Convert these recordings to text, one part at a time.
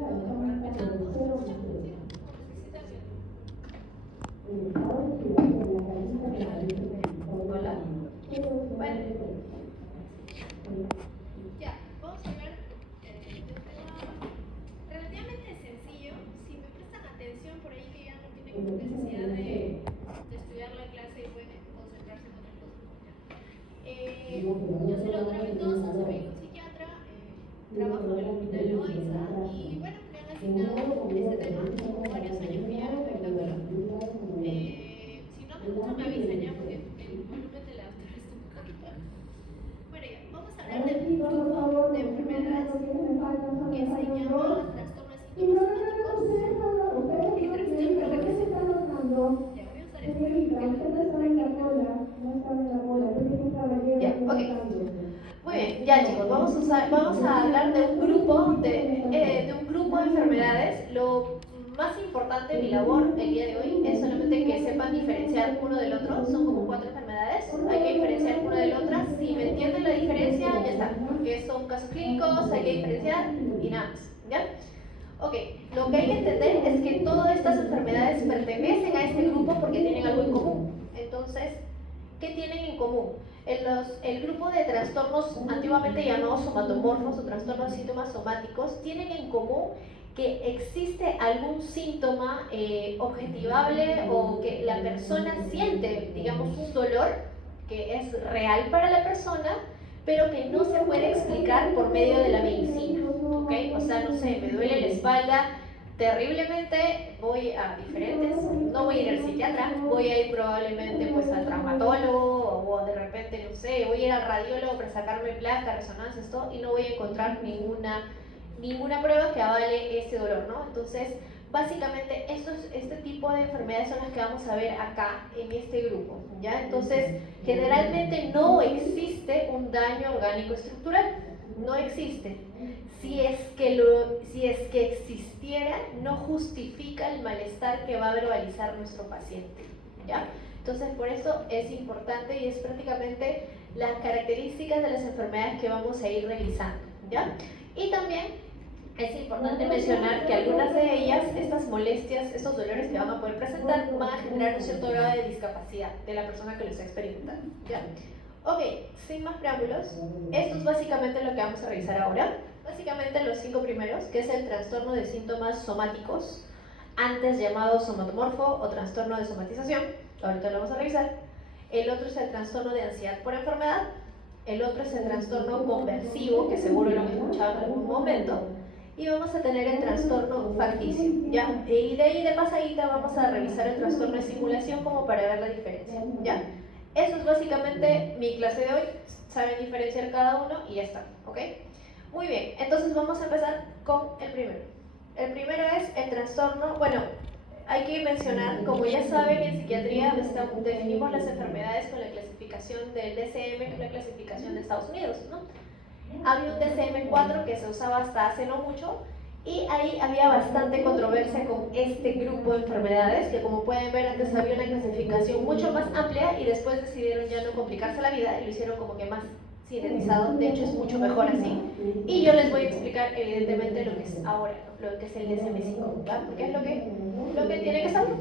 Hola. Bueno. Ya, vamos a hablar de un tema relativamente sencillo. Si me prestan atención por ahí que ya no tienen necesidad de estudiar la clase y pueden concentrarse en otras cosas. Yo soy la otra Mendoza, soy médico psiquiatra, trabajo en el hospital Loaiza y bueno, me han asignado este tema como varios años que ya me estoy dándolo. Si no me gusta me avisan ya porque el volumen de la otra está un poquito. Bueno, ya, vamos a hablar del grupo de enfermedades que se llama trastorno de síntomas somáticos y ya, ok. Muy bien, ya chicos, vamos a hablar de un grupo de enfermedades. Lo más importante de mi labor el día de hoy es solamente que sepan diferenciar uno del otro. Son como 4 enfermedades, hay que diferenciar una del otra. Si me entienden la diferencia, ya está, porque son casos clínicos, hay que diferenciar y nada más, ¿ya? Ok, lo que hay que entender es que todas estas enfermedades pertenecen a este grupo porque tienen algo en común. Entonces, ¿qué tienen en común? El grupo de trastornos antiguamente llamados somatomorfos o trastornos de síntomas somáticos tienen en común que existe algún síntoma objetivable o que la persona siente, digamos, un dolor que es real para la persona, pero que no se puede explicar por medio de la medicina, ¿ok? O sea, no sé, me duele la espalda terriblemente, voy a diferentes, no voy a ir al psiquiatra, voy a ir probablemente pues al traumatólogo o de repente, no sé, voy a ir al radiólogo para sacarme placa, resonancias, todo, y no voy a encontrar ninguna prueba que avale este dolor, ¿no? Entonces, básicamente, este tipo de enfermedades son las que vamos a ver acá en este grupo, ¿ya? Entonces, generalmente no existe un daño orgánico estructural, no existe. Si es que existiera, no justifica el malestar que va a verbalizar nuestro paciente, ¿ya? Entonces, por eso es importante y es prácticamente las características de las enfermedades que vamos a ir revisando, ¿ya? Y también es importante mencionar que algunas de ellas, estas molestias, estos dolores que van a poder presentar, van a generar un cierto grado de discapacidad de la persona que lo está experimentando, ¿ya? Ok, sin más preámbulos, esto es básicamente lo que vamos a revisar ahora. Básicamente los 5 primeros, que es el trastorno de síntomas somáticos, antes llamado somatomorfo o trastorno de somatización, ahorita lo vamos a revisar. El otro es el trastorno de ansiedad por enfermedad. El otro es el trastorno conversivo, que seguro lo han escuchado en algún momento. Y vamos a tener el trastorno facticio, ¿ya? Y de ahí de pasadita vamos a revisar el trastorno de simulación como para ver la diferencia, ¿ya? Eso es básicamente mi clase de hoy. Saben diferenciar cada uno y ya está, ¿ok? Muy bien, entonces vamos a empezar con el primero. El primero es el trastorno, bueno, hay que mencionar, como ya saben, en psiquiatría definimos las enfermedades con la clasificación del DSM, que es la clasificación de Estados Unidos, ¿no? Había un DSM-4 que se usaba hasta hace no mucho y ahí había bastante controversia con este grupo de enfermedades, que como pueden ver antes había una clasificación mucho más amplia y después decidieron ya no complicarse la vida y lo hicieron como que más sintetizado. De hecho es mucho mejor así, y yo les voy a explicar evidentemente lo que es ahora, lo que es el DSM-5, ¿verdad? Porque es lo que tiene que saber.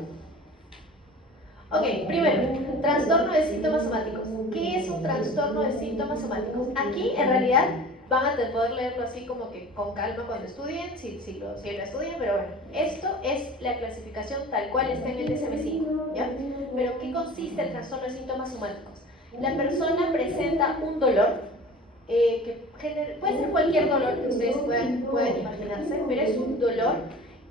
Ok, primero, trastorno de síntomas somáticos. ¿Qué es un trastorno de síntomas somáticos? Aquí en realidad van a poder leerlo así como que con calma cuando estudien, si lo estudian, pero bueno, esto es la clasificación tal cual está en el DSM-5, ¿ya? Pero ¿qué consiste el trastorno de síntomas somáticos? La persona presenta un dolor, que puede ser cualquier dolor que ustedes puedan imaginarse, pero es un dolor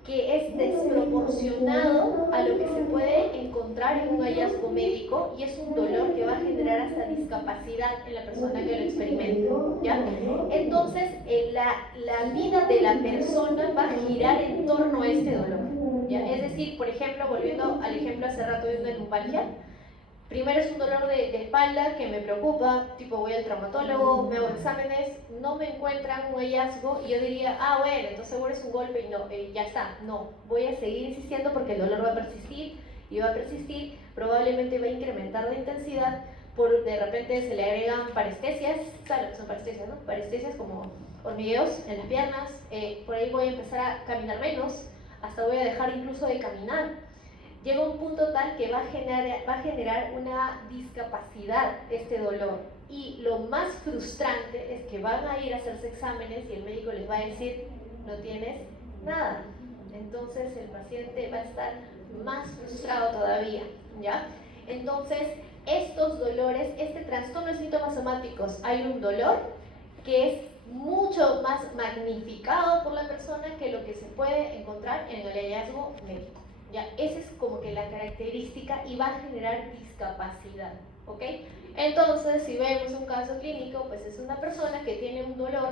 que es desproporcionado a lo que se puede encontrar en un hallazgo médico y es un dolor que va a generar hasta discapacidad en la persona que lo experimente, ¿ya? Entonces, la vida de la persona va a girar en torno a este dolor, ¿ya? Es decir, por ejemplo, volviendo al ejemplo hace rato de una lumbalgia, primero es un dolor de espalda que me preocupa, tipo voy al traumatólogo, me hago exámenes, no me encuentran un hallazgo y yo diría, ah bueno, entonces seguro es un golpe y no, ya está, no, voy a seguir insistiendo porque el dolor va a persistir y va a persistir, probablemente va a incrementar de intensidad, de repente se le agregan parestesias, ¿sabes lo que son parestesias, no? Parestesias como hormigueos en las piernas, por ahí voy a empezar a caminar menos, hasta voy a dejar incluso de caminar. Llega un punto tal que va a generar una discapacidad este dolor. Y lo más frustrante es que van a ir a hacerse exámenes y el médico les va a decir, no tienes nada. Entonces el paciente va a estar más frustrado todavía, ¿ya? Entonces, estos dolores, este trastorno de síntomas somáticos, hay un dolor que es mucho más magnificado por la persona que lo que se puede encontrar en el hallazgo médico. ¿Ya? Esa es como que la característica y va a generar discapacidad, ¿ok? Entonces, si vemos un caso clínico, pues es una persona que tiene un dolor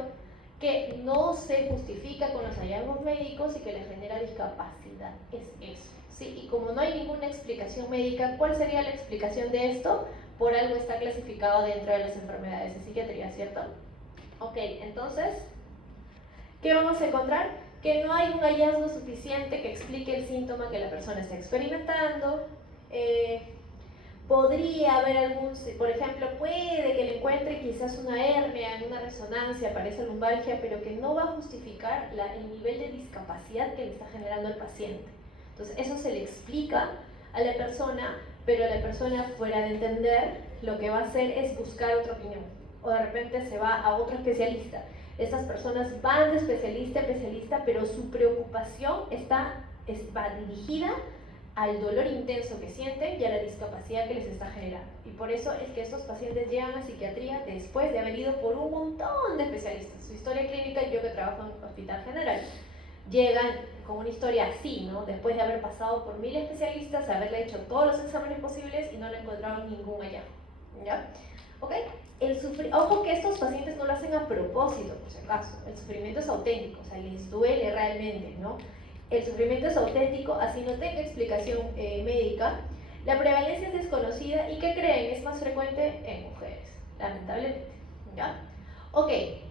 que no se justifica con los hallazgos médicos y que le genera discapacidad. Es eso, ¿sí? Y como no hay ninguna explicación médica, ¿cuál sería la explicación de esto? Por algo está clasificado dentro de las enfermedades de psiquiatría, ¿cierto? Ok, entonces, ¿qué vamos a encontrar? Que no hay un hallazgo suficiente que explique el síntoma que la persona está experimentando. Podría haber algún, por ejemplo, puede que le encuentre quizás una hernia en una resonancia, parece lumbalgia, pero que no va a justificar el nivel de discapacidad que le está generando el paciente. Entonces, eso se le explica a la persona, pero la persona, fuera de entender, lo que va a hacer es buscar otra opinión, o de repente se va a otro especialista. Estas personas van de especialista a especialista, pero su preocupación va dirigida al dolor intenso que sienten y a la discapacidad que les está generando. Y por eso es que estos pacientes llegan a psiquiatría después de haber ido por un montón de especialistas. Su historia clínica, yo que trabajo en Hospital General, llegan con una historia así, ¿no? Después de haber pasado por 1000 especialistas, haberle hecho todos los exámenes posibles y no le encontraron ningún hallazgo, ¿ya? ¿Ok? Ojo que estos pacientes no lo hacen a propósito, por si acaso. El sufrimiento es auténtico, o sea, les duele realmente, ¿no? El sufrimiento es auténtico, así no tenga explicación médica. La prevalencia es desconocida y ¿qué creen? Es más frecuente en mujeres, lamentablemente, ¿ya? Ok,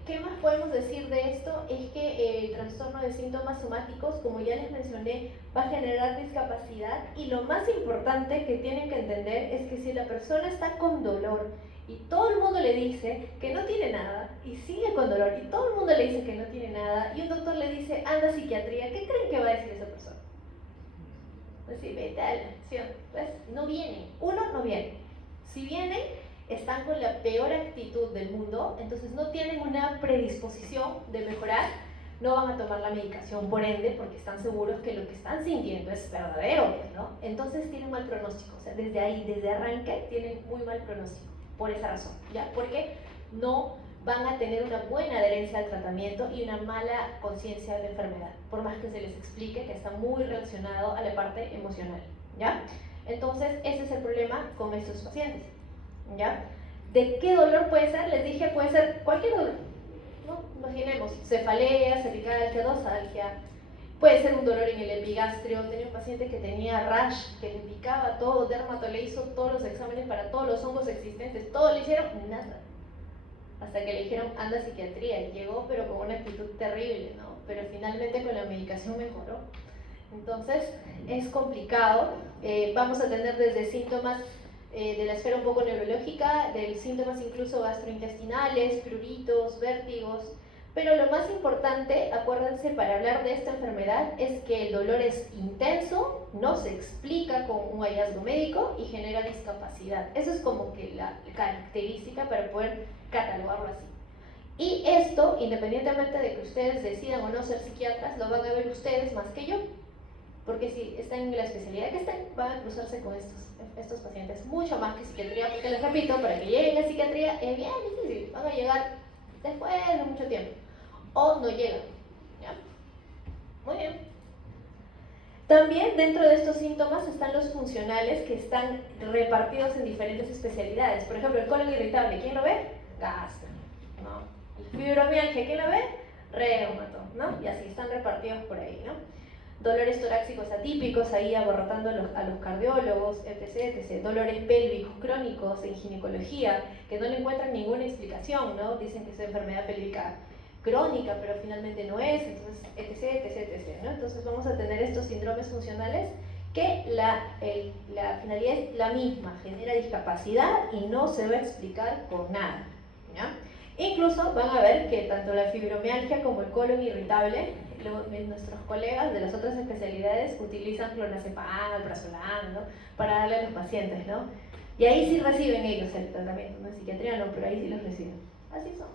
¿qué más podemos decir de esto? Es que el trastorno de síntomas somáticos, como ya les mencioné, va a generar discapacidad y lo más importante que tienen que entender es que si la persona está con dolor y todo el mundo le dice que no tiene nada y sigue con dolor y todo el mundo le dice que no tiene nada y un doctor le dice anda a psiquiatría, ¿qué creen que va a decir esa persona? Va a decir, vete a la acción. Pues no vienen, uno no viene. Si vienen, están con la peor actitud del mundo, entonces no tienen una predisposición de mejorar, no van a tomar la medicación por ende porque están seguros que lo que están sintiendo es verdadero, ¿no? Entonces tienen mal pronóstico, o sea, desde ahí, desde arranque, tienen muy mal pronóstico. Por esa razón, ¿ya? Porque no van a tener una buena adherencia al tratamiento y una mala conciencia de la enfermedad, por más que se les explique que está muy relacionado a la parte emocional, ¿ya? Entonces, ese es el problema con estos pacientes, ¿ya? ¿De qué dolor puede ser? Les dije, puede ser cualquier dolor, ¿no? Imaginemos, cefalea, cervicalgia, dosalgia. Puede ser un dolor en el epigastrio. Tenía un paciente que tenía rash, que le picaba todo, dermato le hizo todos los exámenes para todos los hongos existentes, todo le hicieron, nada. Hasta que le dijeron, anda a psiquiatría, y llegó pero con una actitud terrible, ¿no? Pero finalmente con la medicación mejoró. Entonces, es complicado. Vamos a tener desde síntomas de la esfera un poco neurológica, de síntomas incluso gastrointestinales, pruritos, vértigos. Pero lo más importante, acuérdense, para hablar de esta enfermedad es que el dolor es intenso, no se explica con un hallazgo médico y genera discapacidad. Eso es como que la característica para poder catalogarlo así. Y esto, independientemente de que ustedes decidan o no ser psiquiatras, lo van a ver ustedes más que yo. Porque si están en la especialidad que estén, van a cruzarse con estos pacientes mucho más que psiquiatría, porque les repito, para que lleguen a psiquiatría es bien difícil, van a llegar después de mucho tiempo. O no llegan, ¿ya? Muy bien. También dentro de estos síntomas están los funcionales que están repartidos en diferentes especialidades. Por ejemplo, el colon irritable, ¿quién lo ve? Gastro, ¿no? El fibromialgia, ¿quién lo ve? Reumato, ¿no? Y así están repartidos por ahí, ¿no? Dolores torácicos atípicos, ahí aborrotando a los cardiólogos, etc, etc. Dolores pélvicos crónicos en ginecología, que no le encuentran ninguna explicación, ¿no? Dicen que es enfermedad pélvica crónica, pero finalmente no es, entonces, etc, etc, etc, ¿no? Entonces vamos a tener estos síndromes funcionales que la finalidad es la misma, genera discapacidad y no se va a explicar por nada, ¿ya? Incluso van a ver que tanto la fibromialgia como el colon irritable, nuestros colegas de las otras especialidades utilizan clonazepam, alprazolam, ¿no? Para darle a los pacientes, ¿no? Y ahí sí reciben ellos el tratamiento, no en psiquiatría no, pero ahí sí los reciben. Así son.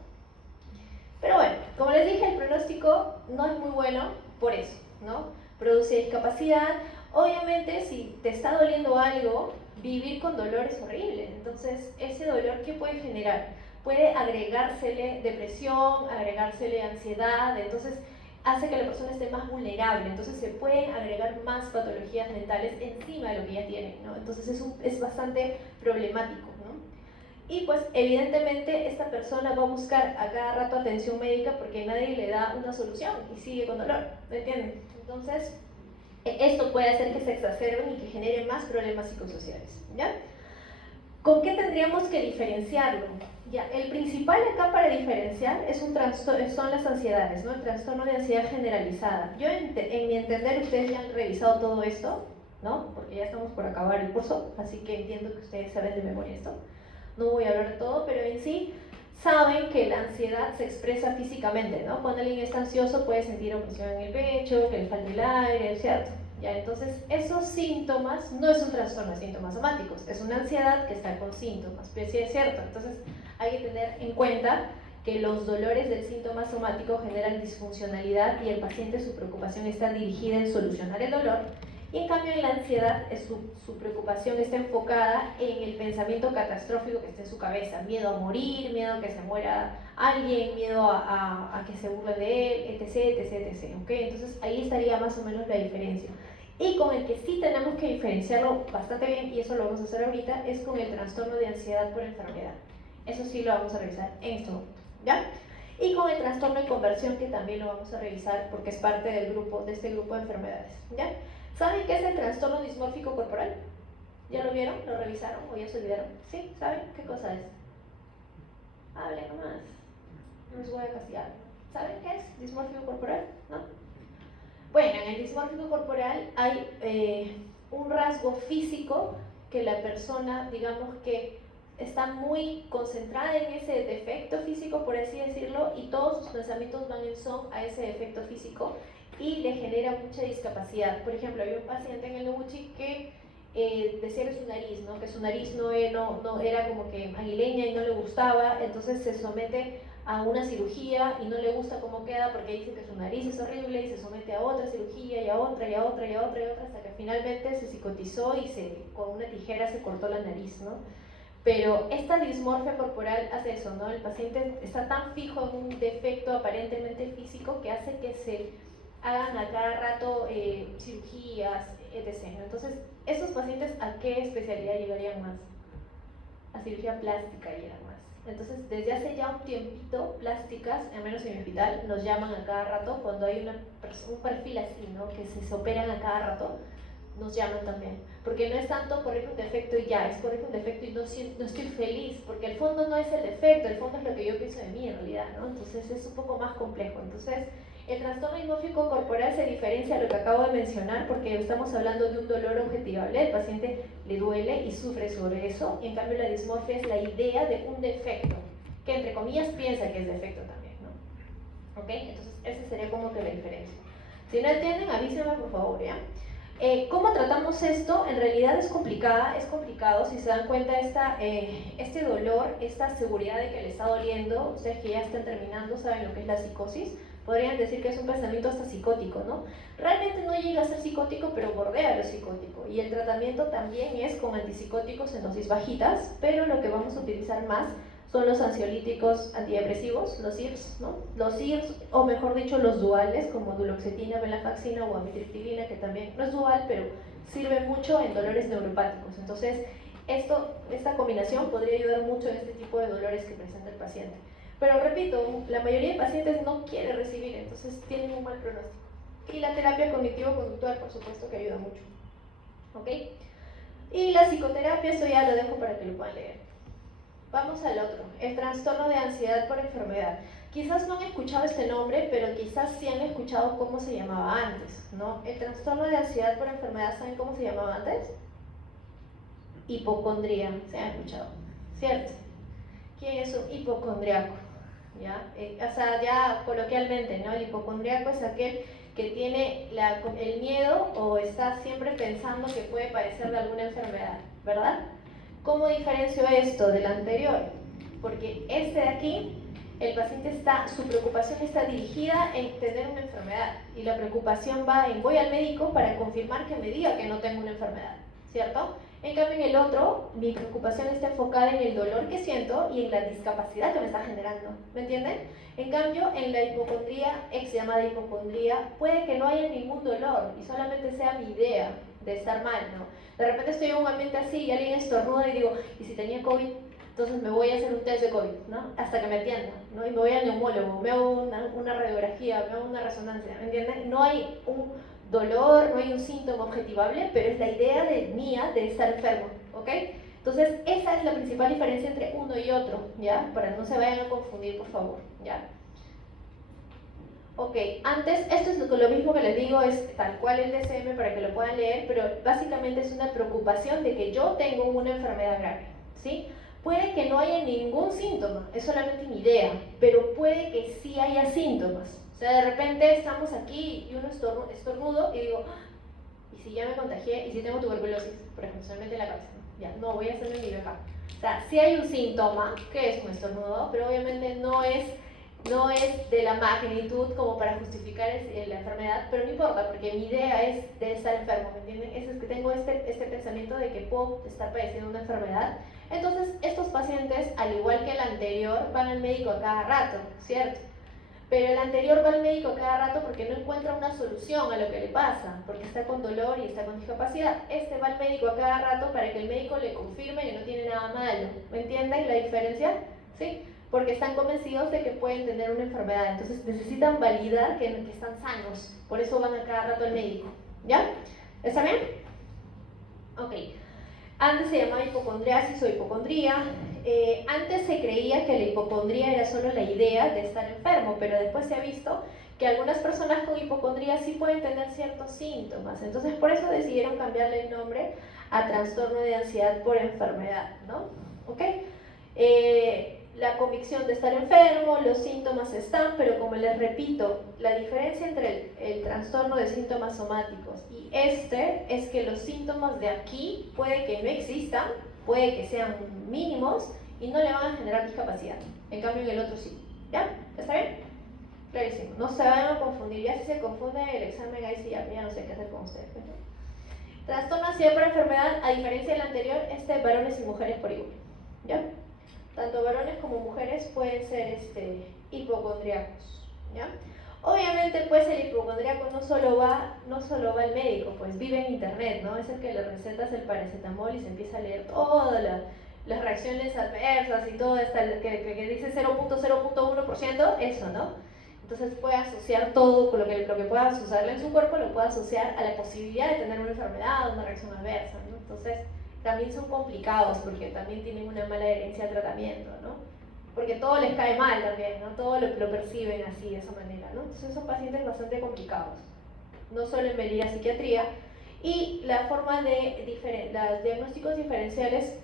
Pero bueno, como les dije, el pronóstico no es muy bueno por eso, ¿no? Produce discapacidad. Obviamente, si te está doliendo algo, vivir con dolor es horrible. Entonces, ese dolor, ¿qué puede generar? Puede agregársele depresión, agregársele ansiedad, entonces hace que la persona esté más vulnerable. Entonces, se pueden agregar más patologías mentales encima de lo que ya tienen, ¿no? Entonces, es bastante problemático, ¿no? Y pues evidentemente esta persona va a buscar a cada rato atención médica porque nadie le da una solución y sigue con dolor, ¿me entienden? Entonces, esto puede hacer que se exacerben y que genere más problemas psicosociales, ¿ya? ¿Con qué tendríamos que diferenciarlo? Ya, el principal acá para diferenciar es son las ansiedades, ¿no? El trastorno de ansiedad generalizada. Yo, en mi entender, ustedes ya han revisado todo esto, ¿no? Porque ya estamos por acabar el curso, así que entiendo que ustedes saben de memoria esto. No voy a hablar de todo, pero en sí saben que la ansiedad se expresa físicamente, ¿no? Cuando alguien está ansioso puede sentir opresión en el pecho, que le falta el aire, ¿cierto? Ya, entonces esos síntomas no es un trastorno de síntomas somáticos, es una ansiedad que está con síntomas, pero sí es cierto. Entonces hay que tener en cuenta que los dolores del síntoma somático generan disfuncionalidad y el paciente, su preocupación está dirigida en solucionar el dolor. Y en cambio en la ansiedad su preocupación está enfocada en el pensamiento catastrófico que está en su cabeza, miedo a morir, miedo a que se muera alguien, miedo a que se burlen de él, etc, etc, etc, ¿ok? Entonces ahí estaría más o menos la diferencia. Y con el que sí tenemos que diferenciarlo bastante bien, y eso lo vamos a hacer ahorita, es con el trastorno de ansiedad por enfermedad. Eso sí lo vamos a revisar en este momento, ¿ya? Y con el trastorno de conversión, que también lo vamos a revisar porque es parte del grupo, de este grupo de enfermedades, ¿ya? ¿Saben qué es el trastorno dismórfico corporal? ¿Ya lo vieron? ¿Lo revisaron o ya se olvidaron? ¿Sí? ¿Saben qué cosa es? Hablen nomás. No les voy a castigar. ¿Saben qué es dismórfico corporal? ¿No? Bueno, en el dismórfico corporal hay un rasgo físico que la persona, digamos que está muy concentrada en ese defecto físico, por así decirlo, y todos sus pensamientos van en son a ese defecto físico y le genera mucha discapacidad. Por ejemplo, había un paciente en el Noguchi que decía que su nariz, ¿no? Que su nariz no era como que aguileña y no le gustaba, entonces se somete a una cirugía y no le gusta cómo queda porque dice que su nariz es horrible y se somete a otra cirugía y a otra y a otra y a otra y a otra hasta que finalmente se psicotizó y con una tijera se cortó la nariz, ¿no? Pero esta dismorfia corporal hace eso, ¿no? El paciente está tan fijo en un defecto aparentemente físico que hace que se hagan a cada rato cirugías, etc. Entonces, ¿estos pacientes a qué especialidad llegarían más? A cirugía plástica llegan más. Entonces, desde hace ya un tiempito, plásticas, al menos en mi hospital, nos llaman a cada rato cuando hay un perfil así, ¿no? Que se operan a cada rato, nos llaman también. Porque no es tanto corregir un defecto y ya, es corregir un defecto y no estoy feliz, porque el fondo no es el defecto, el fondo es lo que yo pienso de mí en realidad, ¿no? Entonces, es un poco más complejo. Entonces, el trastorno dismórfico corporal se diferencia de lo que acabo de mencionar porque estamos hablando de un dolor objetivable, el paciente le duele y sufre sobre eso, y en cambio la dismorfia es la idea de un defecto, que entre comillas piensa que es defecto también, ¿no? ¿Ok? Entonces esa sería como que la diferencia. Si no entienden, avísenme por favor, ¿ya? ¿Cómo tratamos esto? En realidad es complicado, si se dan cuenta este dolor, esta seguridad de que le está doliendo, ustedes que ya están terminando saben lo que es la psicosis, podrían decir que es un pensamiento hasta psicótico, ¿no? Realmente no llega a ser psicótico, pero bordea lo psicótico. Y el tratamiento también es con antipsicóticos en dosis bajitas, pero lo que vamos a utilizar más son los ansiolíticos antidepresivos, los IRS, ¿no? Los IRS, o mejor dicho, los duales, como duloxetina, venlafaxina o amitriptilina, que también no es dual, pero sirve mucho en dolores neuropáticos. Entonces, esta combinación podría ayudar mucho en este tipo de dolores que presenta el paciente. Pero repito, la mayoría de pacientes no quiere recibir, entonces tienen un mal pronóstico. Y la terapia cognitivo-conductual, por supuesto, que ayuda mucho. ¿Ok? Y la psicoterapia, eso ya lo dejo para que lo puedan leer. Vamos al otro, el trastorno de ansiedad por enfermedad. Quizás no han escuchado este nombre, pero quizás sí han escuchado cómo se llamaba antes, ¿no? El trastorno de ansiedad por enfermedad, ¿saben cómo se llamaba antes? Hipocondría, ¿se han escuchado? ¿Cierto? ¿Quién es un hipocondriaco? ¿ya? O sea, ya coloquialmente, ¿no? El hipocondríaco es aquel que tiene el miedo o está siempre pensando que puede padecer de alguna enfermedad, ¿verdad? ¿Cómo diferencio esto del anterior? Porque este de aquí, el paciente su preocupación está dirigida en tener una enfermedad y la preocupación va en voy al médico para confirmar que me diga que no tengo una enfermedad, ¿cierto? En cambio en el otro, mi preocupación está enfocada en el dolor que siento y en la discapacidad que me está generando, ¿me entienden? En cambio en la hipocondría, ex llamada hipocondría, puede que no haya ningún dolor y solamente sea mi idea de estar mal, ¿no? De repente estoy en un ambiente así y alguien estornuda y digo, ¿y si tenía COVID? Entonces me voy a hacer un test de COVID, ¿no? Hasta que me atienda, ¿no? Y me voy al neumólogo, me hago una radiografía, me hago una resonancia, ¿me entienden? No hay un dolor, no hay un síntoma objetivable, pero es la idea mía de estar enfermo, ¿ok? Entonces esa es la principal diferencia entre uno y otro, ¿ya? Para no se vayan a confundir, por favor, ¿ya? Ok, antes, esto es lo mismo que les digo, es tal cual el DSM para que lo puedan leer, pero básicamente es una preocupación de que yo tengo una enfermedad grave, ¿sí? Puede que no haya ningún síntoma, es solamente mi idea, pero puede que sí haya síntomas. O sea, de repente estamos aquí y uno estornudo y digo, ¿y si ya me contagié? ¿Y si tengo tuberculosis? Por ejemplo, solamente en la cabeza, ¿no? Ya, no, voy a hacerme mi acá. O sea, sí hay un síntoma, que es un estornudo, pero obviamente no es de la magnitud como para justificar la enfermedad, pero no importa, porque mi idea es de estar enfermo, ¿me entienden? Es que tengo este pensamiento de que puedo estar padeciendo una enfermedad. Entonces, estos pacientes, al igual que el anterior, van al médico a cada rato, ¿cierto? Pero el anterior va al médico a cada rato porque no encuentra una solución a lo que le pasa, porque está con dolor y está con discapacidad. Este va al médico a cada rato para que el médico le confirme que no tiene nada malo. ¿Me entienden la diferencia? ¿Sí? Porque están convencidos de que pueden tener una enfermedad, entonces necesitan validar que están sanos, por eso van a cada rato al médico, ¿ya? ¿Está bien? Ok, antes se llamaba hipocondriasis o hipocondría, antes se creía que la hipocondría era solo la idea de estar enfermo, pero después se ha visto que algunas personas con hipocondría sí pueden tener ciertos síntomas, entonces por eso decidieron cambiarle el nombre a trastorno de ansiedad por enfermedad, ¿no? ¿Ok? La convicción de estar enfermo, los síntomas están, pero como les repito, la diferencia entre el trastorno de síntomas somáticos y este es que los síntomas de aquí puede que no existan, puede que sean mínimos y no le van a generar discapacidad. En cambio en el otro sí. ¿Ya? ¿Está bien? Clarísimo. No se vayan a confundir. Ya si se confunde el examen, ahí sí ya no sé qué hacer con ustedes. Trastorno de ansiedad por enfermedad, a diferencia del anterior, varones y mujeres por igual. ¿Ya? Tanto varones como mujeres pueden ser hipocondríacos, ¿ya? Obviamente, pues el hipocondríaco no solo va al médico, pues vive en internet, ¿no? Es el que le recetas el paracetamol y se empieza a leer todas las reacciones adversas y todo hasta que dice 0.0.1%, eso, ¿no? Entonces puede asociar todo con lo que pueda sucederle en su cuerpo, lo puede asociar a la posibilidad de tener una enfermedad o una reacción adversa, ¿no? Entonces también son complicados porque también tienen una mala herencia de tratamiento, ¿no? Porque todo les cae mal también, ¿no? Todo lo perciben así, de esa manera, ¿no? Entonces son pacientes bastante complicados, no solo en venir a psiquiatría. Y la forma los diagnósticos diferenciales,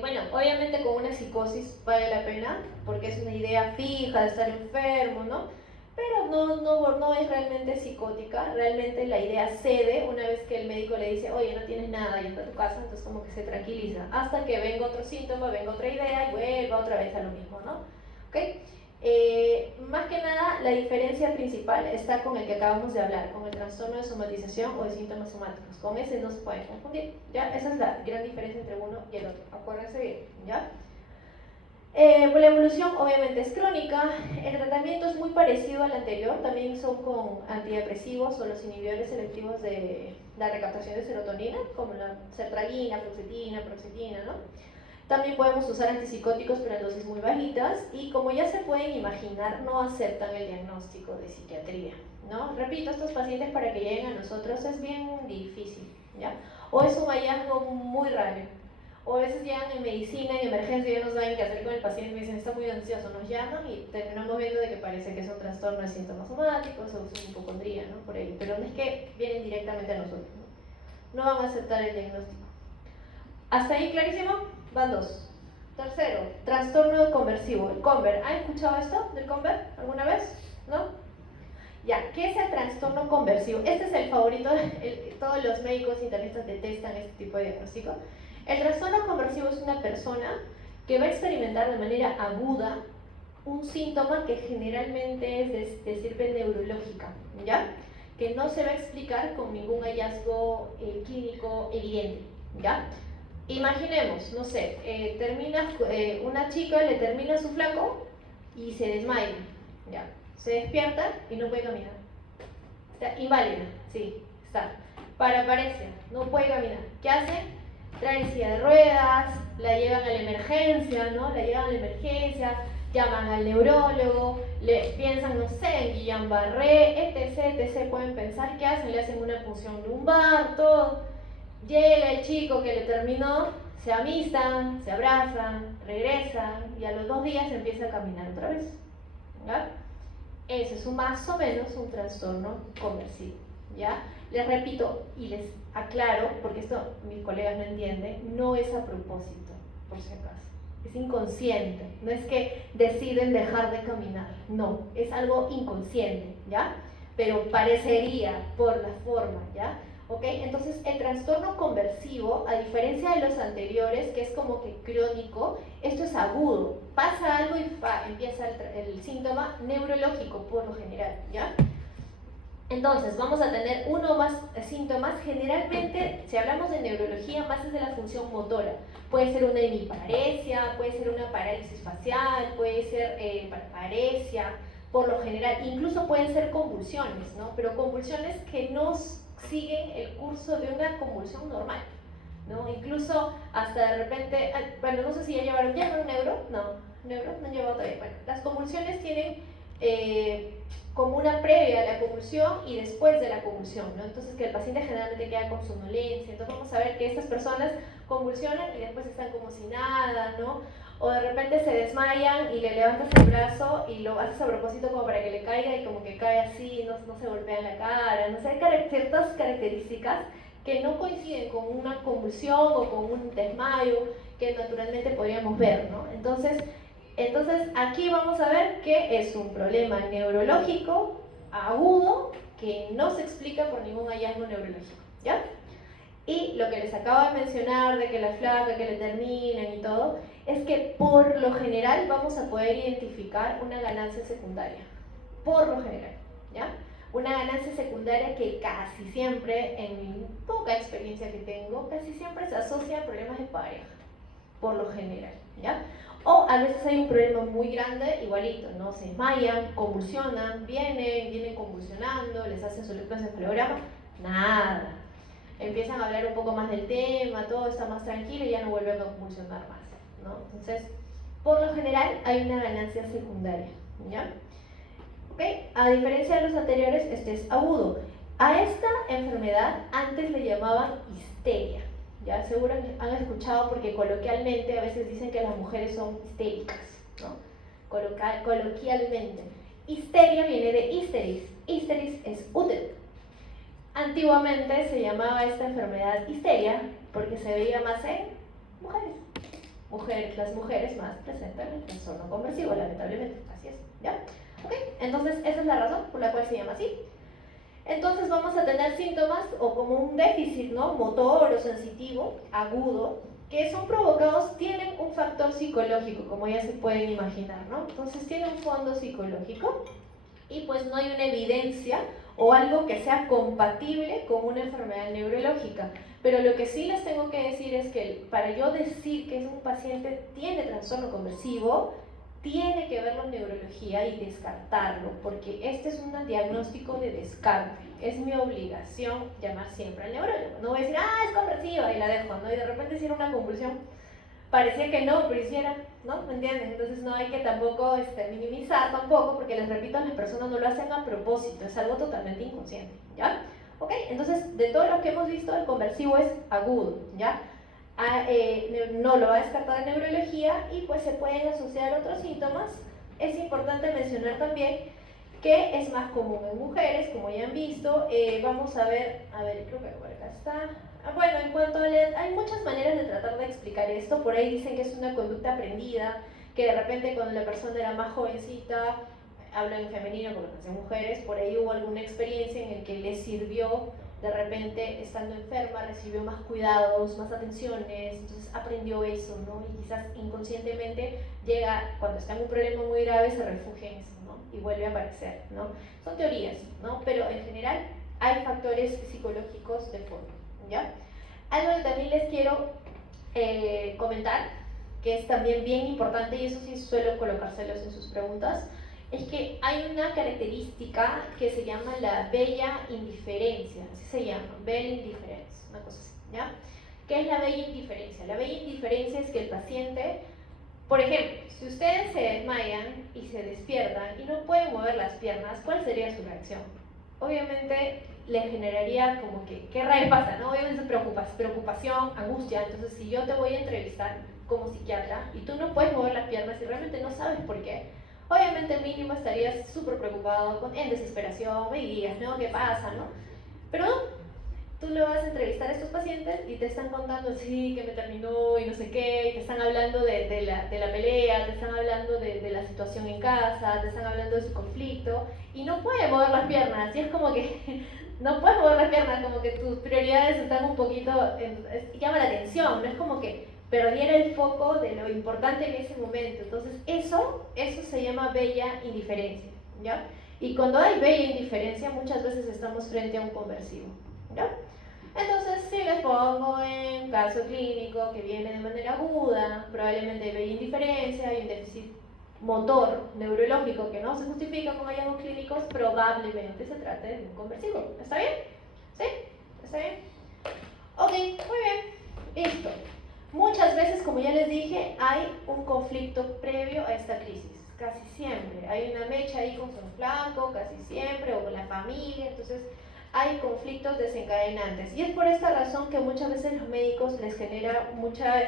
bueno, obviamente con una psicosis vale la pena, porque es una idea fija de estar enfermo, ¿no? Pero no es realmente psicótica, realmente la idea cede una vez que el médico le dice, oye, no tienes nada, y está a tu casa, entonces como que se tranquiliza, hasta que venga otro síntoma, venga otra idea y vuelva otra vez a lo mismo, ¿no? ¿Ok? Más que nada, la diferencia principal está con el que acabamos de hablar, con el trastorno de somatización o de síntomas somáticos. Con ese no se pueden confundir, ¿ya? Esa es la gran diferencia entre uno y el otro, acuérdense bien, ¿ya? La evolución obviamente es crónica, el tratamiento es muy parecido al anterior, también son con antidepresivos o los inhibidores selectivos de la recaptación de serotonina, como la sertralina, fluoxetina, paroxetina, ¿no? También podemos usar antipsicóticos pero en dosis muy bajitas y como ya se pueden imaginar no aceptan el diagnóstico de psiquiatría, ¿no? Repito, estos pacientes para que lleguen a nosotros es bien difícil, ¿ya? O es un hallazgo muy raro. O a veces llegan en medicina, en emergencia, y ya no saben qué hacer con el paciente, y dicen, está muy ansioso, nos llaman y terminamos viendo de que parece que es un trastorno de síntomas somáticos o es una hipocondría, ¿no? Por ahí, pero no es que vienen directamente a nosotros, ¿no? No van a aceptar el diagnóstico. ¿Hasta ahí clarísimo? Van dos. Tercero, trastorno conversivo, el CONVER. ¿Han escuchado esto del CONVER alguna vez? ¿No? Ya, ¿qué es el trastorno conversivo? Este es el favorito, todos los médicos internistas detestan este tipo de diagnóstico. El trastorno conversivo es una persona que va a experimentar de manera aguda un síntoma que generalmente es de estirpe neurológica, ¿ya? Que no se va a explicar con ningún hallazgo clínico evidente, ¿ya? Imaginemos, no sé, una chica le termina su flaco y se desmaya, ¿ya? Se despierta y no puede caminar. Está inválida, sí, está. Paraparesia, no puede caminar. ¿Qué hacen? Traen silla de ruedas, la llevan a la emergencia, ¿no? La llevan a la emergencia, llaman al neurólogo, le piensan, no sé, en Guillain-Barré, etc. Pueden pensar, ¿qué hacen? Le hacen una punción lumbar, todo. Llega el chico que le terminó, se amistan, se abrazan, regresan y a los 2 días empieza a caminar otra vez, ¿ya? Ese es más o menos un trastorno conversivo, ¿ya? Les repito y les aclaro, porque esto mis colegas no entienden, no es a propósito, por si acaso. Es inconsciente, no es que deciden dejar de caminar, no, es algo inconsciente, ¿ya? Pero parecería por la forma, ¿ya? ¿Ok? Entonces el trastorno conversivo, a diferencia de los anteriores, que es como que crónico, esto es agudo, pasa algo y empieza el síntoma neurológico por lo general, ¿ya? Entonces vamos a tener uno o más síntomas, generalmente si hablamos de neurología más es de la función motora, puede ser una hemiparesia, puede ser una parálisis facial, puede ser paresia, por lo general, incluso pueden ser convulsiones, ¿no? Pero convulsiones que no siguen el curso de una convulsión normal, ¿no? Incluso hasta de repente, bueno, no sé si ya llevaron neuro, no han llevado todavía. Bueno, las convulsiones tienen como una previa a la convulsión y después de la convulsión, ¿no? Entonces que el paciente generalmente queda con somnolencia, entonces vamos a ver que estas personas convulsionan y después están como si nada, ¿no? O de repente se desmayan y le levantas el brazo y lo haces a propósito como para que le caiga y como que cae así, no se golpea en la cara, no sé, hay ciertas características que no coinciden con una convulsión o con un desmayo que naturalmente podríamos ver, ¿no? Entonces aquí vamos a ver que es un problema neurológico agudo que no se explica por ningún hallazgo neurológico, ¿ya? Y lo que les acabo de mencionar de que la flaca, que le terminan y todo, es que por lo general vamos a poder identificar una ganancia secundaria, por lo general, ¿ya? Una ganancia secundaria que casi siempre, en mi poca experiencia que tengo, casi siempre se asocia a problemas de pareja, por lo general, ¿ya? O a veces hay un problema muy grande, igualito, ¿no? Se desmayan, convulsionan, vienen convulsionando, les hacen su electroencefalograma, nada. Empiezan a hablar un poco más del tema, todo está más tranquilo y ya no vuelven a convulsionar más, ¿no? Entonces, por lo general hay una ganancia secundaria, ¿ya? ¿Okay? A diferencia de los anteriores, este es agudo. A esta enfermedad antes le llamaban histeria, ya seguro han escuchado porque coloquialmente a veces dicen que las mujeres son histéricas, ¿no? Coloquialmente. Histeria viene de histeris, histeris es útero. Antiguamente se llamaba esta enfermedad histeria porque se veía más en mujeres. Las mujeres más presentan el trastorno conversivo, lamentablemente, así es, ¿ya? ¿Ok? Entonces esa es la razón por la cual se llama así. Entonces vamos a tener síntomas o como un déficit, ¿no? Motor o sensitivo, agudo, que son provocados, tienen un factor psicológico, como ya se pueden imaginar, ¿no? Entonces tiene un fondo psicológico y pues no hay una evidencia o algo que sea compatible con una enfermedad neurológica. Pero lo que sí les tengo que decir es que para yo decir que un paciente tiene trastorno conversivo, tiene que verlo en neurología y descartarlo, porque este es un diagnóstico de descarte. Es mi obligación llamar siempre al neurólogo. No voy a decir, es conversiva y la dejo, ¿no? Y de repente hiciera una convulsión, parecía que no, pero hiciera, ¿no? ¿Me entiendes? Entonces no hay que tampoco minimizar tampoco, porque les repito, las personas no lo hacen a propósito, es algo totalmente inconsciente, ¿ya? ¿Ok? Entonces, de todo lo que hemos visto, el conversivo es agudo, ¿ya? No lo va a descartar en neurología y pues se pueden asociar otros síntomas. Es importante mencionar también que es más común en mujeres, como ya han visto. Vamos a ver, creo que por acá está. Bueno, en cuanto a hay muchas maneras de tratar de explicar esto. Por ahí dicen que es una conducta aprendida, que de repente cuando la persona era más jovencita, hablo en femenino porque no sé mujeres, por ahí hubo alguna experiencia en el que le sirvió, de repente estando enferma recibió más cuidados, más atenciones, entonces aprendió eso, ¿no? Y quizás inconscientemente llega, cuando está en un problema muy grave, se refugia en eso, ¿no? Y vuelve a aparecer, ¿no? Son teorías, ¿no? Pero en general hay factores psicológicos de fondo, ¿ya? Algo que también les quiero comentar, que es también bien importante, y eso sí suelo colocárselos en sus preguntas, es que hay una característica que se llama la bella indiferencia, así se llama, bella indifference, una cosa así, ¿ya? ¿Qué es la bella indiferencia? La bella indiferencia es que el paciente, por ejemplo, si ustedes se desmayan y se despiertan y no pueden mover las piernas, ¿cuál sería su reacción? Obviamente le generaría como que, ¿qué rayos pasa? ¿No? Obviamente preocupación, angustia. Entonces, si yo te voy a entrevistar como psiquiatra y tú no puedes mover las piernas y realmente no sabes por qué, obviamente mínimo estarías súper preocupado, en desesperación, me dirías, ¿no? ¿Qué pasa, no? Pero no, tú le vas a entrevistar a estos pacientes y te están contando, sí, que me terminó y no sé qué, y te están hablando de la pelea, te están hablando de la situación en casa, te están hablando de su conflicto, y no puede mover las piernas, y es como que no puedes mover las piernas, como que tus prioridades están un poquito, llama la atención, no es como que perdiera el foco de lo importante en ese momento. Entonces eso se llama bella indiferencia, ¿ya? Y cuando hay bella indiferencia muchas veces estamos frente a un conversivo, ¿ya? Entonces, si les pongo en caso clínico que viene de manera aguda, probablemente hay bella indiferencia, hay un déficit motor neurológico que no se justifica con hallazgos clínicos, probablemente se trate de un conversivo. ¿Está bien? ¿Sí? ¿Está bien? Ok, muy bien. Listo. Muchas veces, como ya les dije, hay un conflicto previo a esta crisis, casi siempre. Hay una mecha ahí con su flaco, casi siempre, o con la familia, entonces hay conflictos desencadenantes. Y es por esta razón que muchas veces los médicos les genera mucha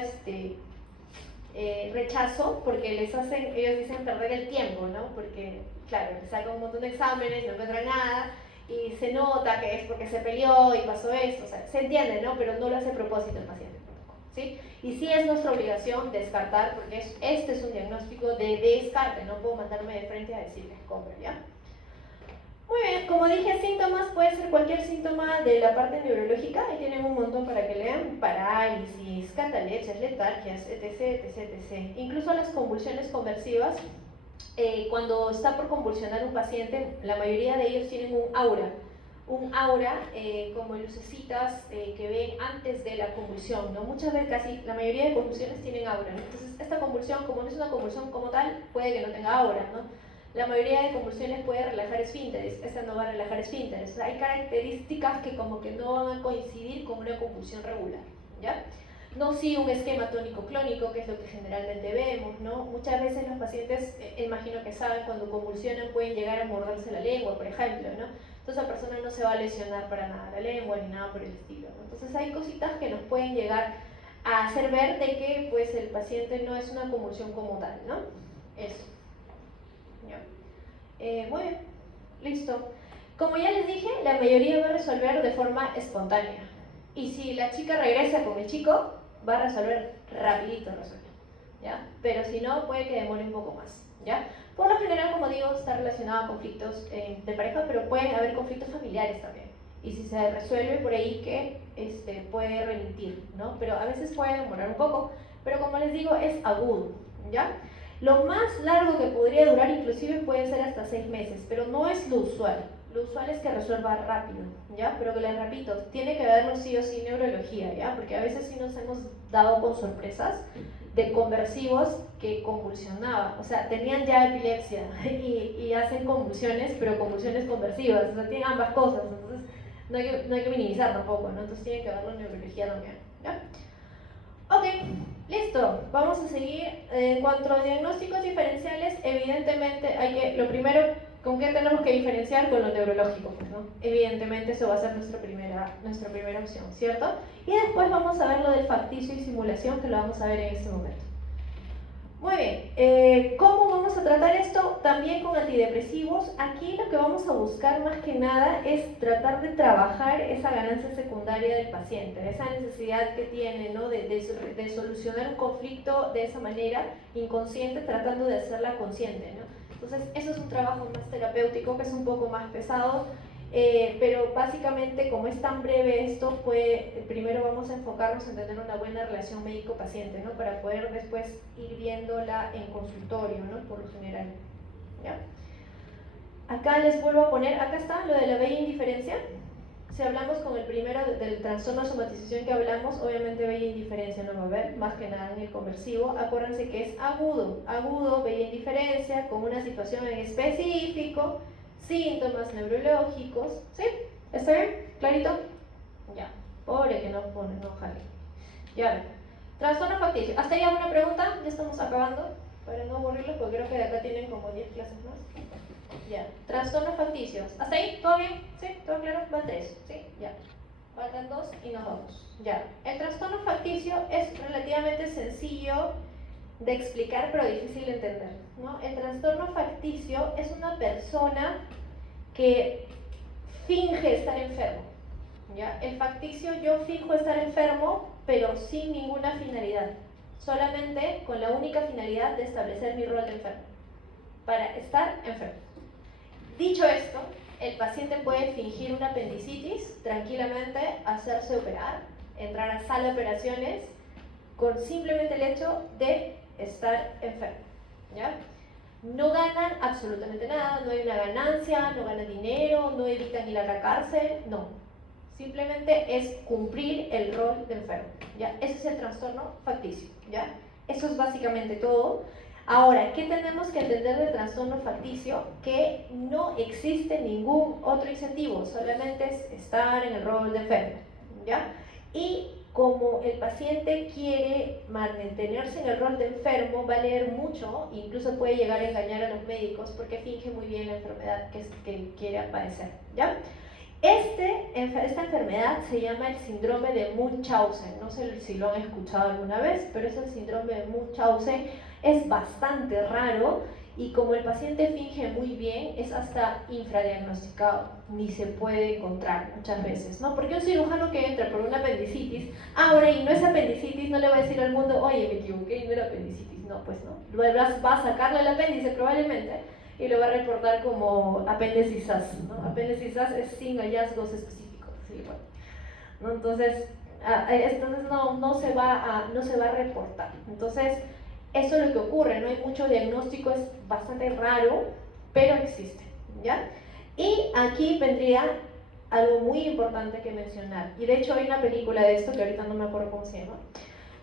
rechazo, porque ellos dicen perder el tiempo, ¿no? Porque, claro, les sacan un montón de exámenes, no encuentran nada, y se nota que es porque se peleó y pasó esto, o sea, se entiende, ¿no? Pero no lo hace a propósito el paciente. ¿Sí? Y sí es nuestra obligación descartar, porque este es un diagnóstico de descarte, no puedo mandarme de frente a decirles compra, ¿ya? Muy bien, como dije, síntomas puede ser cualquier síntoma de la parte neurológica, ahí tienen un montón para que lean, parálisis, catalepsias, letargias, etc, etc, etc. Incluso las convulsiones conversivas, cuando está por convulsionar un paciente, la mayoría de ellos tienen un aura, como lucecitas que ven antes de la convulsión, ¿no? Muchas veces, casi la mayoría de convulsiones tienen aura, ¿no? Entonces esta convulsión, como no es una convulsión como tal, puede que no tenga aura, ¿no? La mayoría de convulsiones puede relajar esfínteres, esta no va a relajar esfínteres. O sea, hay características que como que no van a coincidir con una convulsión regular, ¿ya? No sí un esquema tónico-clónico, que es lo que generalmente vemos, ¿no? Muchas veces los pacientes, imagino que saben, cuando convulsionan pueden llegar a morderse la lengua, por ejemplo, ¿no? Entonces la persona no se va a lesionar para nada la lengua ni nada por el estilo, ¿no? Entonces hay cositas que nos pueden llegar a hacer ver de que pues, el paciente no es una convulsión como tal, ¿no? Eso. Muy bien, listo. Como ya les dije, la mayoría va a resolver de forma espontánea. Y si la chica regresa con el chico, va a resolver rapidito, ¿ya? Pero si no, puede que demore un poco más, ¿ya? Por lo general, como digo, está relacionado a conflictos de pareja, pero pueden haber conflictos familiares también. Y si se resuelve por ahí que puede remitir, ¿no? Pero a veces puede demorar un poco, pero como les digo, es agudo, ¿ya? Lo más largo que podría durar inclusive puede ser hasta 6 meses, pero no es lo usual. Lo usual es que resuelva rápido, ¿ya? Pero que les repito, tiene que verlo sí o sí neurología, ¿ya? Porque a veces sí nos hemos dado con sorpresas de conversivos que convulsionaban, o sea, tenían ya epilepsia y hacen convulsiones, pero convulsiones conversivas, o sea, tienen ambas cosas, entonces no hay que minimizar tampoco, ¿no? Entonces tiene que verlo neurología también, ¿ya? Ok, listo, vamos a seguir. En cuanto a diagnósticos diferenciales, evidentemente hay que, lo primero, ¿con qué tenemos que diferenciar? Con lo neurológico, pues, ¿no? Evidentemente eso va a ser nuestra primera opción, ¿cierto? Y después vamos a ver lo del facticio y simulación, que lo vamos a ver en este momento. Muy bien, ¿cómo vamos a tratar esto? También con antidepresivos. Aquí lo que vamos a buscar más que nada es tratar de trabajar esa ganancia secundaria del paciente, esa necesidad que tiene, ¿no? de solucionar un conflicto de esa manera inconsciente, tratando de hacerla consciente, ¿no? Entonces, eso es un trabajo más terapéutico, que es un poco más pesado. Pero básicamente, como es tan breve esto, primero vamos a enfocarnos en tener una buena relación médico-paciente, ¿no? Para poder después ir viéndola en consultorio, ¿no? Por lo general, ¿ya? Acá les vuelvo a poner, acá está lo de la bella indiferencia. Si hablamos con el primero del trastorno de somatización que hablamos, obviamente bella indiferencia no va a haber, más que nada en el conversivo. Acuérdense que es agudo, bella indiferencia, con una situación en específico, síntomas neurológicos, ¿sí? ¿Está bien? ¿Clarito? Ya, pobre que no pone, no jale. Ya ven. Trastorno facticio. ¿Hasta ahí alguna pregunta? Ya estamos acabando, para no aburrirlos, porque creo que de acá tienen como 10 clases más. Ya. Trastornos facticios. ¿Hasta ahí? ¿Todo bien? ¿Sí? ¿Todo claro? Van 3, ¿sí? Ya. Faltan 2 y nos vamos. Ya. El trastorno facticio es relativamente sencillo de explicar, pero difícil de entender, ¿no? El trastorno facticio es una persona que finge estar enfermo, ¿ya? El facticio, yo finjo estar enfermo, pero sin ninguna finalidad, solamente con la única finalidad de establecer mi rol de enfermo, para estar enfermo. Dicho esto, el paciente puede fingir una apendicitis tranquilamente, hacerse operar, entrar a sala de operaciones, con simplemente el hecho de estar enfermo, ¿ya? No ganan absolutamente nada, no hay una ganancia, no ganan dinero, no evitan ir a la cárcel, no. Simplemente es cumplir el rol de enfermo, ¿ya? Ese es el trastorno facticio, ¿ya? Eso es básicamente todo. Ahora, ¿qué tenemos que entender del trastorno facticio? Que no existe ningún otro incentivo, solamente es estar en el rol de enfermo, ¿ya? Y como el paciente quiere mantenerse en el rol de enfermo, va a leer mucho, incluso puede llegar a engañar a los médicos porque finge muy bien la enfermedad que quiere padecer, ¿ya? Esta enfermedad se llama el síndrome de Munchausen. No sé si lo han escuchado alguna vez, pero es el síndrome de Munchausen. Es bastante raro y como el paciente finge muy bien, es hasta infradiagnosticado, ni se puede encontrar muchas veces, ¿no? Porque un cirujano que entra por una apendicitis, ahora y no es apendicitis, no le va a decir al mundo, oye, me equivoqué y no era apendicitis. No, pues no. Va a sacarle el apéndice probablemente y lo va a reportar como apendicitis, ¿no? Apendicitis es sin hallazgos específicos, así igual, ¿no? Entonces no se va a reportar. Entonces, eso es lo que ocurre, no hay mucho diagnóstico, es bastante raro, pero existe, ¿ya? Y aquí vendría algo muy importante que mencionar, y de hecho hay una película de esto que ahorita no me acuerdo cómo se llama,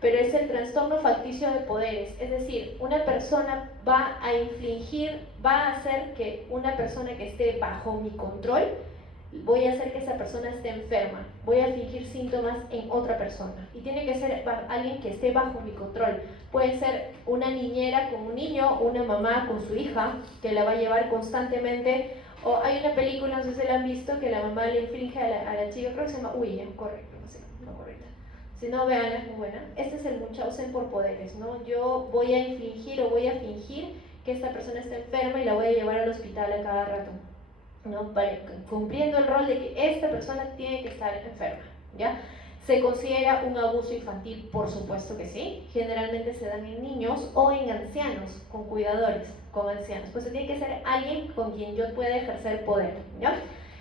pero es el trastorno facticio de poderes. Es decir, una persona va a hacer que una persona que esté bajo mi control, voy a hacer que esa persona esté enferma, voy a fingir síntomas en otra persona, y tiene que ser alguien que esté bajo mi control. Puede ser una niñera con un niño, una mamá con su hija, que la va a llevar constantemente, o hay una película, no sé si la han visto, que la mamá le inflige a la chica, creo que se llama correcto, no sé, no correcta. Si no, vean, es muy buena. Este es el Munchausen por poderes, ¿no? Yo voy a infligir o voy a fingir que esta persona está enferma y la voy a llevar al hospital a cada rato, ¿no? Cumpliendo el rol de que esta persona tiene que estar enferma, ¿ya? ¿Se considera un abuso infantil? Por supuesto que sí. Generalmente se dan en niños o en ancianos, con cuidadores, con ancianos. Pues tiene que ser alguien con quien yo pueda ejercer poder, ¿ya?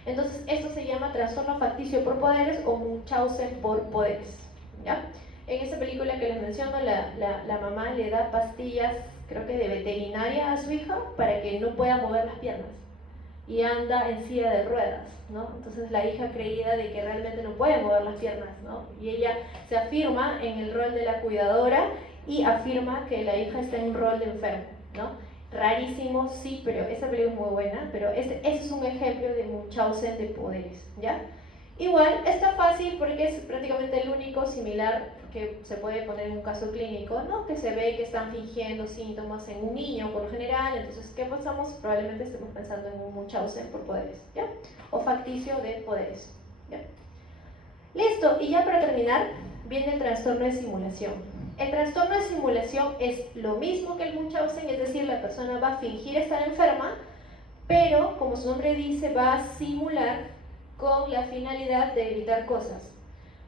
Entonces, esto se llama trastorno facticio por poderes o Munchausen por poderes, ¿ya? En esta película que les menciono, la mamá le da pastillas, creo que de veterinaria a su hija, para que no pueda mover las piernas y anda en silla de ruedas, ¿no? Entonces la hija creída de que realmente no puede mover las piernas, ¿no? Y ella se afirma en el rol de la cuidadora y afirma que la hija está en un rol de enfermo, ¿no? Rarísimo, sí, pero esta película es muy buena, pero ese es un ejemplo de Munchausen de poderes, ¿ya? Igual, está fácil porque es prácticamente el único similar que se puede poner en un caso clínico, ¿no? Que se ve que están fingiendo síntomas en un niño por lo general. Entonces, ¿qué pensamos? Probablemente estemos pensando en un Munchausen por poderes, ¿ya? O facticio de poderes, ¿ya? Listo, y ya para terminar, viene el trastorno de simulación. El trastorno de simulación es lo mismo que el Munchausen, es decir, la persona va a fingir estar enferma, pero, como su nombre dice, va a simular con la finalidad de evitar cosas.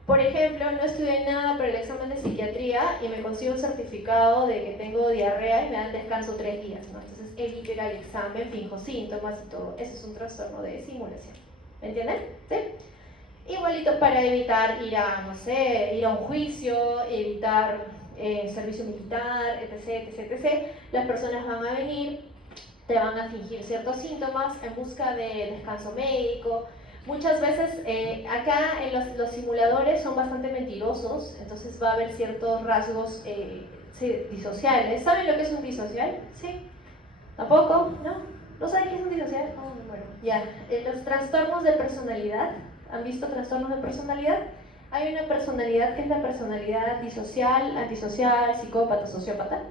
Por ejemplo, no estudié nada para el examen de psiquiatría y me consigo un certificado de que tengo diarrea y me dan descanso 3 días, ¿no? Entonces evito ir al examen, finjo síntomas y todo. Eso es un trastorno de simulación. ¿Me entienden? ¿Sí? Igualito para evitar ir a, no sé, ir a un juicio, evitar servicio militar, etc, etc, etc. Las personas van a venir, te van a fingir ciertos síntomas en busca de descanso médico. Muchas veces acá en los simuladores son bastante mentirosos, entonces va a haber ciertos rasgos disociales. ¿Saben lo que es un disocial? ¿Sí? ¿Tampoco? ¿No? ¿No saben qué es un disocial? Oh, bueno, ya. Los trastornos de personalidad. ¿Han visto trastornos de personalidad? Hay una personalidad que es la personalidad disocial, antisocial, psicópata, sociópata.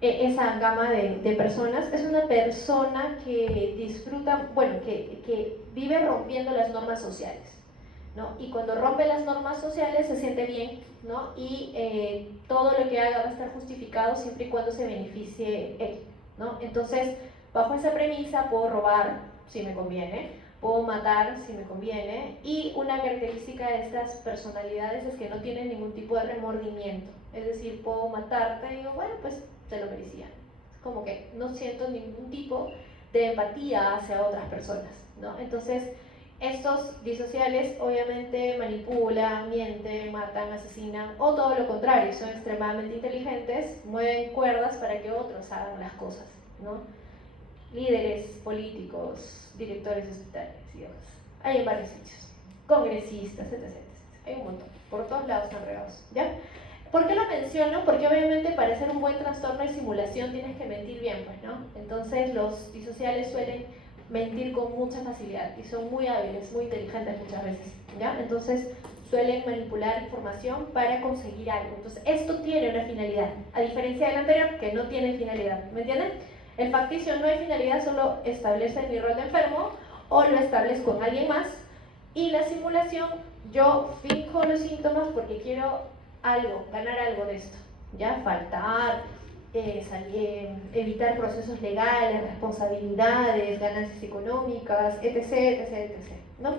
Esa gama de personas es una persona que disfruta, bueno, que vive rompiendo las normas sociales, ¿no? Y cuando rompe las normas sociales se siente bien, ¿no? Y todo lo que haga va a estar justificado siempre y cuando se beneficie él, ¿no? Entonces, bajo esa premisa puedo robar si me conviene, puedo matar si me conviene, y una característica de estas personalidades es que no tienen ningún tipo de remordimiento. Es decir, puedo matarte y digo, bueno, pues se lo merecía. Como que no siento ningún tipo de empatía hacia otras personas, ¿no? Entonces, estos disociales obviamente manipulan, mienten, matan, asesinan, o todo lo contrario, son extremadamente inteligentes, mueven cuerdas para que otros hagan las cosas, ¿no? Líderes políticos, directores de hospitales y demás. Hay en varios sitios, congresistas, etc, etc. Hay un montón, por todos lados están regados, ¿ya? ¿Por qué lo menciono? Porque obviamente para hacer un buen trastorno de simulación tienes que mentir bien, pues, ¿no? Entonces los disociales suelen mentir con mucha facilidad y son muy hábiles, muy inteligentes muchas veces, ¿ya? Entonces suelen manipular información para conseguir algo. Entonces esto tiene una finalidad, a diferencia del anterior que no tiene finalidad, ¿me entienden? El facticio no hay finalidad, solo establece mi rol de enfermo o lo establezco con alguien más, y la simulación, yo finjo los síntomas porque quiero algo, ganar algo de esto, ¿ya? Faltar, evitar procesos legales, responsabilidades, ganancias económicas, etc, etc, etc, ¿no?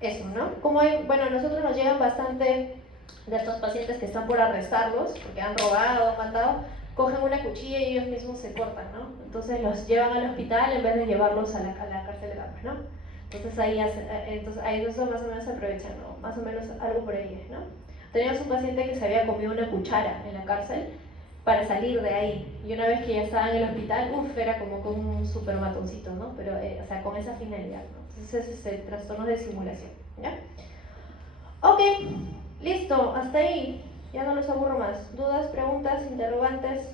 Eso, ¿no? Como hay, bueno, a nosotros nos llegan bastante de estos pacientes que están por arrestarlos porque han robado, han matado, cogen una cuchilla y ellos mismos se cortan, ¿no? Entonces los llevan al hospital en vez de llevarlos a la cárcel de Gambas, ¿no? Entonces ahí eso más o menos se aprovechan, ¿no? Más o menos algo por ahí, ¿no? Teníamos un paciente que se había comido una cuchara en la cárcel para salir de ahí, y una vez que ya estaba en el hospital, era como con un super matoncito, ¿no? Pero, o sea, con esa finalidad, ¿no? Entonces ese es el trastorno de simulación, ¿ya? Ok, listo, hasta ahí, ya no los aburro más. ¿Dudas, preguntas, interrogantes,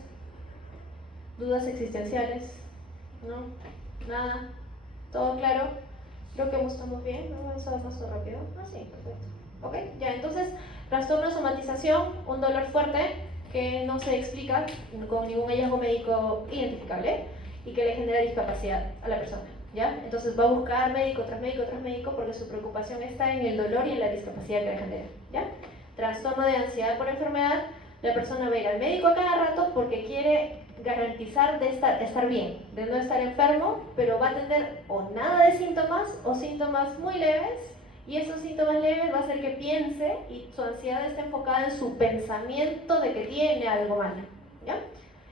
dudas existenciales? ¿No? ¿Nada? ¿Todo claro? Creo que estamos bien, ¿no? Vamos a dar paso rápido. Ah, sí, perfecto. Ok, ya, entonces, trastorno de somatización, un dolor fuerte que no se explica con ningún hallazgo médico identificable y que le genera discapacidad a la persona, ¿ya? Entonces va a buscar médico tras médico tras médico porque su preocupación está en el dolor y en la discapacidad que le genera, ¿ya? Trastorno de ansiedad por enfermedad, la persona va a ir al médico a cada rato porque quiere garantizar de estar bien, de no estar enfermo, pero va a tener o nada de síntomas o síntomas muy leves, y esos síntomas leves va a hacer que piense y su ansiedad está enfocada en su pensamiento de que tiene algo malo, ¿ya?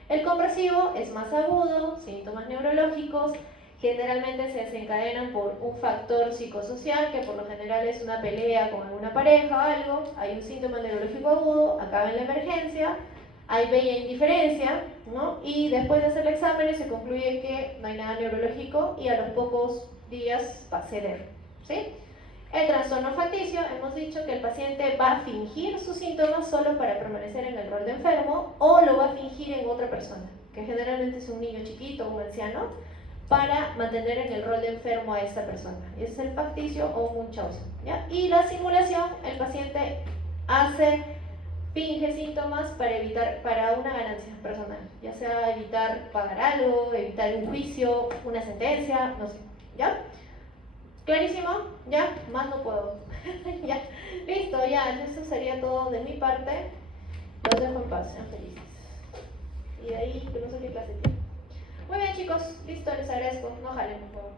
El compresivo es más agudo, síntomas neurológicos, generalmente se desencadenan por un factor psicosocial, que por lo general es una pelea con alguna pareja o algo, hay un síntoma neurológico agudo, acaba en la emergencia, hay bella indiferencia, ¿no? Y después de hacer el examen se concluye que no hay nada neurológico y a los pocos días va a ceder, ¿sí? El trastorno facticio, hemos dicho que el paciente va a fingir sus síntomas solo para permanecer en el rol de enfermo, o lo va a fingir en otra persona, que generalmente es un niño chiquito o un anciano, para mantener en el rol de enfermo a esta persona. Ese es el facticio o Munchausen, ¿ya? Y la simulación, el paciente finge síntomas para una ganancia personal, ya sea evitar pagar algo, evitar un juicio, una sentencia, no sé, ¿ya? ¿Clarísimo? ¿Ya? Más no puedo. Ya, listo, ya, eso sería todo de mi parte. Los dejo en paz, sean felices. Y de ahí, que no sé qué clase tiene. Muy bien, chicos, listo, les agradezco. No jalen, por favor.